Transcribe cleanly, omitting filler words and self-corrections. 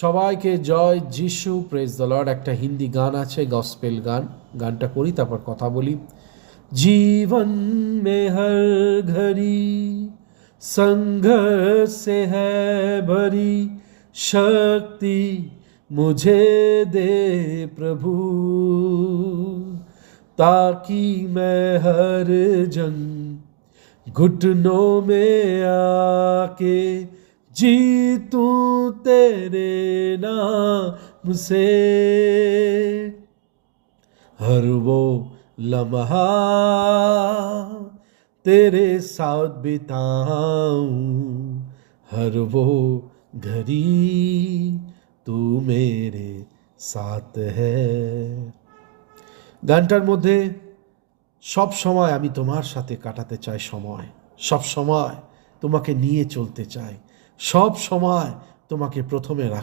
সবাইকে জয় যিশু, praise the Lord. একটা হিন্দি গান আছে, গসপেল গান। গানটা করি, তারপর কথা বলি। जीवन में हर घड़ी संघर्ष से है भरी, शक्ति मुझे दे प्रभु, ताकि मैं हर जंग घुटनों में आके जीतूं तेरे नाम से। हर वो लम्हा तेरे साथ बिताऊं, हर वो घड़ी तू मेरे साथ है। গানটার মধ্যে সব সময় আমি তোমার সাথে কাটাতে চাই সময়, সব সময় তোমাকে নিয়ে চলতে চাই, সব সময় তোমাকে প্রথমে রাখ।